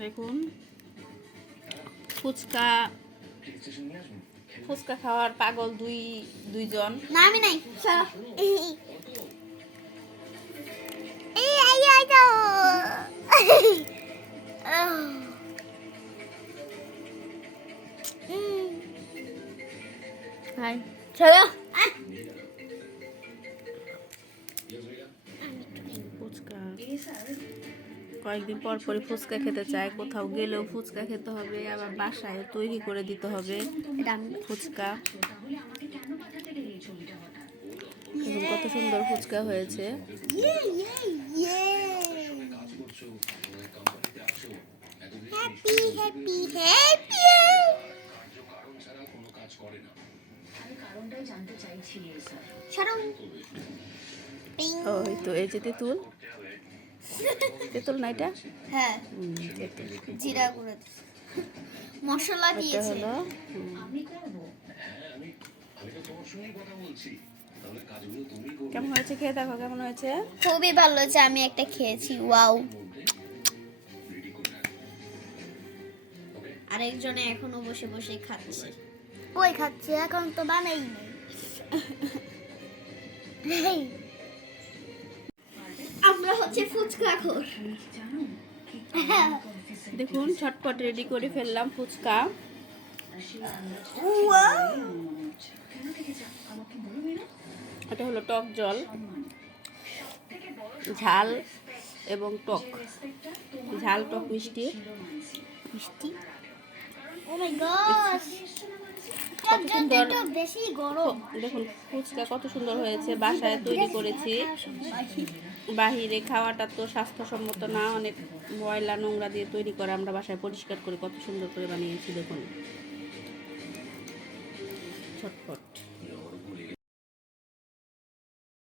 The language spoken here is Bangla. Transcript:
দেখুন ফুচকা ফুচকা খাওয়ার পাগল দুইজন। না আমি নাই। হাই চলো ফুচকা কয়েকদিন পর পরই ফুচকা খেতে চায়, কোথাও গেলেও ফুচকা খেতে হবে, আবার বাসায় তৈরি করে দিতে হবে ফুচকা। দেখুন কত সুন্দর ফুচকা হয়েছে। Happy happy happy. ওই তো এই যে তেঁতুল তেঁতুল না এটা? হ্যাঁ জিরা গুঁড়ো মশলা এটা দিয়েছে। হলো কেমন হয়েছে খেয়ে দেখো কেমন হয়েছে। খুবই ভালো হয়েছে, আমি একটা খেয়েছি। ওয়াও। আরেকজনে এখনো বসে বসে খাচ্ছে। ওই খাচ্ছে, এখন তো বানাই নাই। আমরা হচ্ছে ফুচকা খোর। দেখুন ঝটপট রেডি করে ফেললাম ফুচকা। এটা হলো টক জল, ঝাল এবং টক, ঝাল টক মিষ্টি মিষ্টি। ও মাই গড, কত সুন্দর। বেশি গরম। দেখুন ফুচকা কত সুন্দর হয়েছে, বাসায় তৈরি করেছি। বাহিরে খাওয়াটা তো স্বাস্থ্যসম্মত না, অনেক ময়লা নোংরা দিয়ে তৈরি করে, আমরা বাসায় পরিষ্কার করে কত সুন্দর করে বানিয়েছি। দেখুন ঝটপট।